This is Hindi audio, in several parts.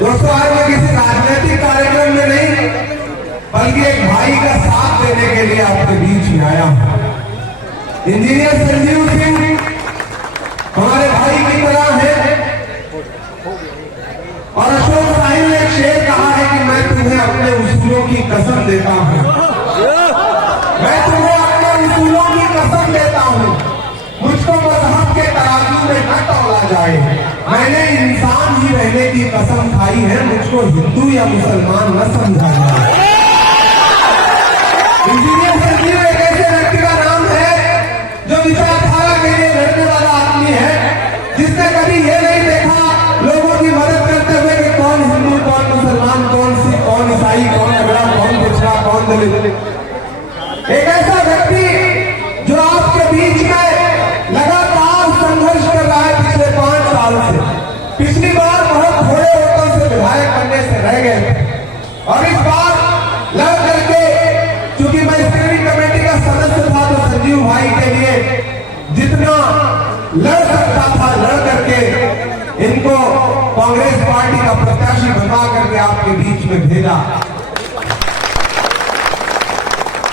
दोस्तों आज मैं किसी राजनीतिक कार्यक्रम में नहीं बल्कि एक भाई का साथ देने के लिए आपके बीच में आया हूं। इंजीनियर संजीव सिंह हमारे भाई की तरह है और अशोक साहिल ने एक शेर कहा है कि मैं तुम्हें अपने उसूलों की कसम देता हूं, मैं तुम्हें अपने उसूलों की कसम देता हूं, मुझको मजहब के तराजू में न तौला जाए, मैंने इंसान ही रहने की कसम खाई है, मुझको हिंदू या मुसलमान न समझा जाए। इंजीनियर संजीव एक ऐसे व्यक्ति का नाम है जो विचारधारा के लिए लड़ने वाला आदमी है, जिसने कभी ये नहीं देखा लोगों की मदद करते हुए कि कौन हिंदू, कौन मुसलमान, कौन सिख, कौन ईसाई, कौन तगड़ा, कौन पिछड़ा, कौन दलित। एक ऐसा व्यक्ति जो आपके बीच में लगातार संघर्ष कर रहा है पिछले 5 साल से। पिछली बार बहुत थोड़े वोटों से विधायक बनने से रह गए और इस बार लड़ करके, चूंकि मैं स्टीयरिंग कमेटी का सदस्य था तो संजीव भाई के लिए जितना लड़ सकता था लड़ करके इनको कांग्रेस पार्टी का प्रत्याशी बना करके आपके बीच में भेजा।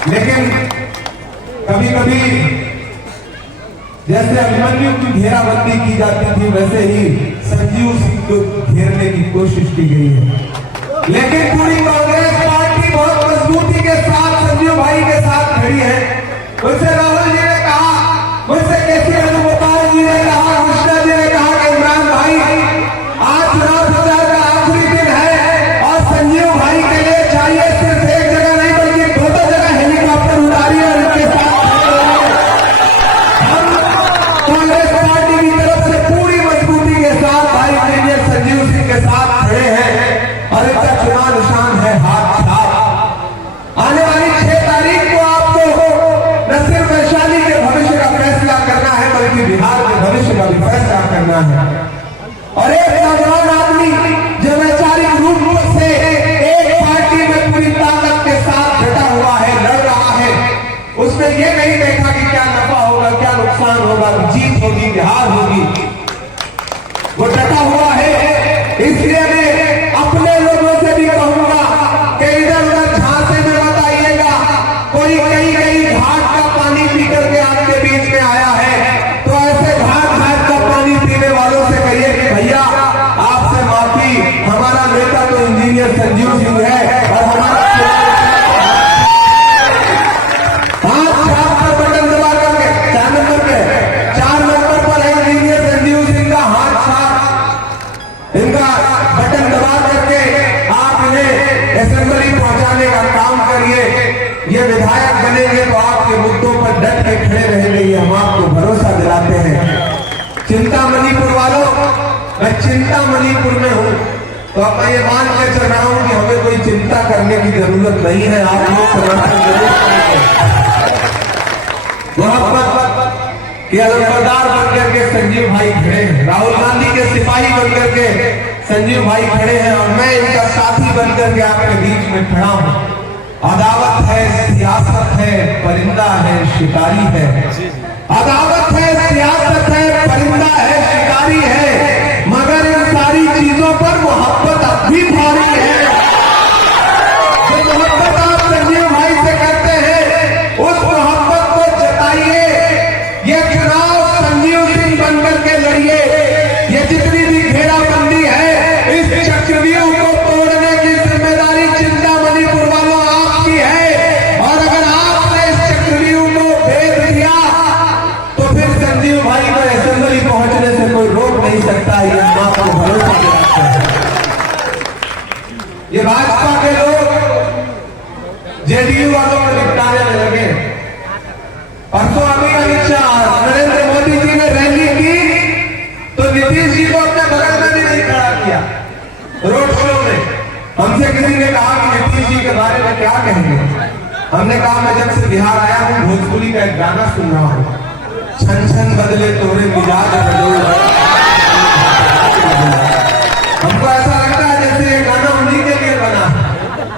लेकिन कभी कभी जैसे अभिमन्यु की घेराबंदी की जाती थी वैसे ही संजीव सिंह को घेरने की कोशिश की गई है, लेकिन पूरी कांग्रेस पार्टी बहुत मजबूती के साथ संजीव भाई के साथ खड़ी है। मुझसे राहुल जी ने कहा, मुझसे केसी वेणुगोपाल जी ने कहा, कृष्णा जी ने कहा कि इमरान भाई आज चुनाव प्रचार का आखिरी दिन है और संजीव भाई के लिए चाहिए सिर्फ एक जगह नहीं बल्कि 2 जगह हेलीकॉप्टर उतारिए और इनके साथ हम कांग्रेस पार्टी की तरफ से पूरी मजबूती के साथ भाई इंजीनियर संजीव सिंह के साथ खड़े हैं और इनका चुनाव निशान है हाथ छाप। आने वाली 6 तारीख को आपको न सिर्फ वैशाली के भविष्य का फैसला करना है बल्कि बिहार के भविष्य का भी फैसला करना है। और एक नौजवान आदमी जो वैचारिक रूप से एक पार्टी में पूरी ताकत के साथ डटा हुआ है, लड़ रहा है, उसने ये नहीं देखा कि क्या नफा होगा, क्या नुकसान होगा, जीत होगी कि हार होगी, वो डटा हुआ है। इसलिए मैं अपने लोगों से भी कहूंगा कि इधर उधर झांसे में मत आइएगा। कोई कहीं घाट का पानी पी करके आपके बीच में आया है तो ऐसे घाट का पानी पीने वालों से कहिए कि भैया आपसे माफी, हमारा नेता तो इंजीनियर संजीव सिंह है और हमारा हाथ छाप पर बटन दबा करके 4 नंबर पर है इंजीनियर संजीव सिंह का हाथ छाप, इनका बटन दबा करके आप इन्हें असेंबली पहुंचाने का काम करिए। ये विधायक बनेंगे तो आपके मुद्दों पर डट के खड़े रहेंगे, ये हम आपको भरोसा दिलाते हैं। चिंतामणिपुर वालों, मैं चिंतामणिपुर में हूं तो अब मैं ये मान के चल रहा हूं कि हमें कोई चिंता करने की जरूरत नहीं है। आप लोग समर्थन जरूर मोहब्बत के अलमदार बनकर के संजीव भाई खड़े हैं, राहुल गांधी के सिपाही बनकर के संजीव भाई खड़े हैं और मैं इनका साथी बनकर के आपके बीच में खड़ा हूं। अदावत है, सियासत है, परिंदा है, शिकारी है। अदावत है, सियासत है, परिंदा है, शिकारी है, मगर इन सारी चीजों पर मोहब्बत अब भी भारी है। जो मोहब्बत आप संजीव भाई से करते हैं उस मोहब्बत को जताइए। ये चुनाव संजीव सिंह बनकर के लड़िए। ये जितनी भी घेराबंदी है इस चक्रव्यूह को तोड़ने की जिम्मेदारी चिंतामणिपुर वालों आपकी है और अगर आपने इस चक्रव्यूह को भेद दिया तो फिर संजीव भाई को असेंबली पहुंचने से कोई रोक नहीं सकता। ये हम आपको भरोसा दिलाते हैं। ये भाजपा के लोग जेडीयू वालों को निपटाने में लगे। परसों अभी अमित शाह, नरेंद्र मोदी जी ने रैली की तो नीतीश जी को अपने बगल में भी नहीं खड़ा किया रोड शो में। हमसे किसी ने कहा कि नीतीश जी के बारे में क्या कहेंगे। हमने कहा मैं जब से बिहार आया हूं भोजपुरी का एक गाना सुन रहा हूं, छन छन बदले तोरे मिजाज बदलो। हमको ऐसा लगता है जैसे ये गाना उन्हीं के लिए बना।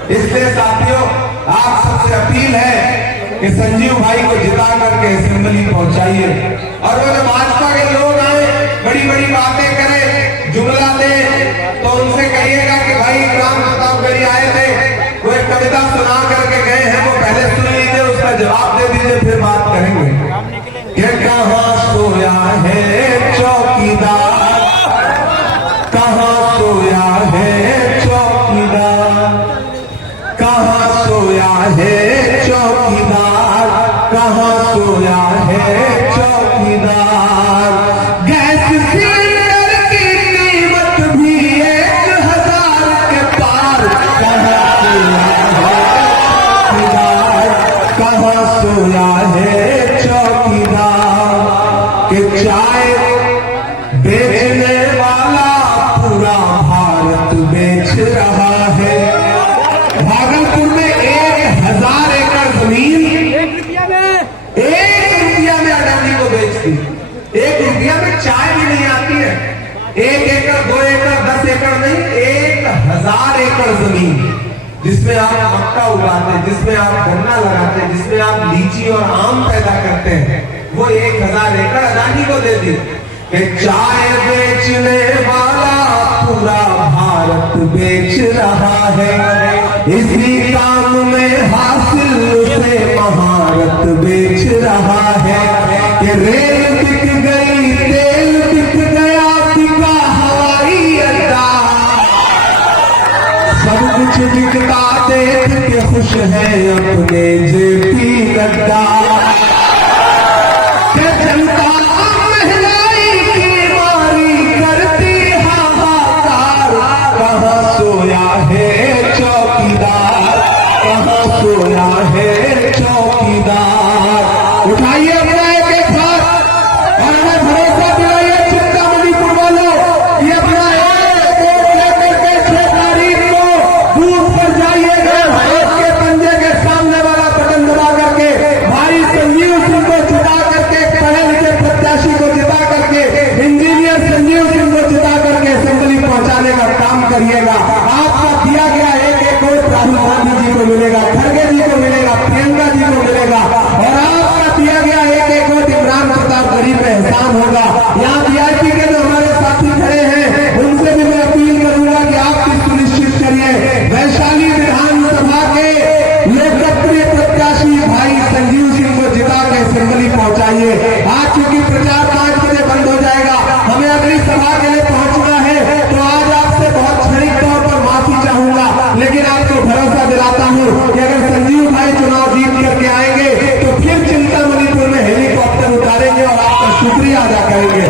इसलिए साथियों आप सबसे अपील है कि संजीव भाई को जिता करके असेंबली पहुंचाइए और वो जो भाजपा के लोग आए बड़ी बड़ी बातें करें, जुमला दे तो उनसे कहिए कहिएगा कि भाई राम प्रतापगढ़ी आए थे, वो एक कविता सुना करके गए हैं, वो पहले सुन लीजिए, उसका जवाब दे दीजिए, फिर बात करेंगे। कि कहाँ सोया है चौकीदार, कहाँ सोया है चौकीदार, कहाँ सोया है चौकीदार, कहाँ सोया है चौकीदार। गैस सिलेंडर की कीमत भी 1000 के पार, कहाँ सोया है चौकीदार, कहाँ सोया है चौकीदार। कि चाय बेचने वाला पूरा भारत बेच रहा है। भागलपुर में 1000 एकड़ जमीन 1 रुपया में अडानी को बेच दी। 1 रुपया में चाय भी नहीं आती है। 1 एकड़ 2 एकड़ 10 एकड़ नहीं, 1000 एकड़ जमीन जिसमें आप मक्का उगाते हैं, जिसमें आप गन्ना लगाते हैं, जिसमें आप लीची और आम पैदा करते हैं, वो 1000 एकड़ अडानी को दे दी। कि चाय बेचने वाला पूरा भारत बेच रहा है। इसी काम में हासिल उसे महारत बेच रहा है। कि रेल बिक गई, तेल बिक गया, बिका हवाई अड्डा, सब कुछ बिकता देख के खुश है अपने जेपी नड्डा। जनता महंगाई की मारी करती हाहाकार, कहाँ सोया है चौकीदार, कहाँ सोया है चौकीदार। उठाइए अपना एक हाथ और हमें भरोसा दिलाइए चिंतामणिपुर वालों, ये अपना एक लेकर के 6 तारीख को बूथ पर जाइएगा। आपके पंजे के सामने वाला बटन दबा करके भाई संजीव सिंह को जिता करके, पढ़े लिखे प्रत्याशी को जिता करके, इंजीनियर संजीव सिंह को जिता करके असेंबली पहुंचाने का काम करिएगा। आपका दिया गया एक वोट राहुल गांधी जी को मिलेगा, खड़गे जी को मिलेगा, प्रियंका जी को मिलेगा, और आपका दिया गया एक वोट इमरान प्रतापगढ़ी पे एहसान होगा। यहाँ वीआईपी के जो हमारे साथी खड़े हैं, उनसे भी मैं अपील करूंगा कि आप भी सुनिश्चित करिए वैशाली विधानसभा के लोकप्रिय प्रत्याशी भाई संजीव सिंह को जिता के असेंबली पहुंचाइए। आज चूंकि प्रचार 5 बजे बंद हो जाएगा, हमें अगली सभा के लिए पहुंचना है, तो आज आपसे बहुत क्षणिक तौर पर माफी चाहूंगा, लेकिन आपको भरोसा दिलाता हूं कि अगर संजीव भाई चुनाव जीत करके आएंगे तो फिर चिंतामणिपुर में हेलीकॉप्टर उतारेंगे और आपका शुक्रिया अदा करेंगे।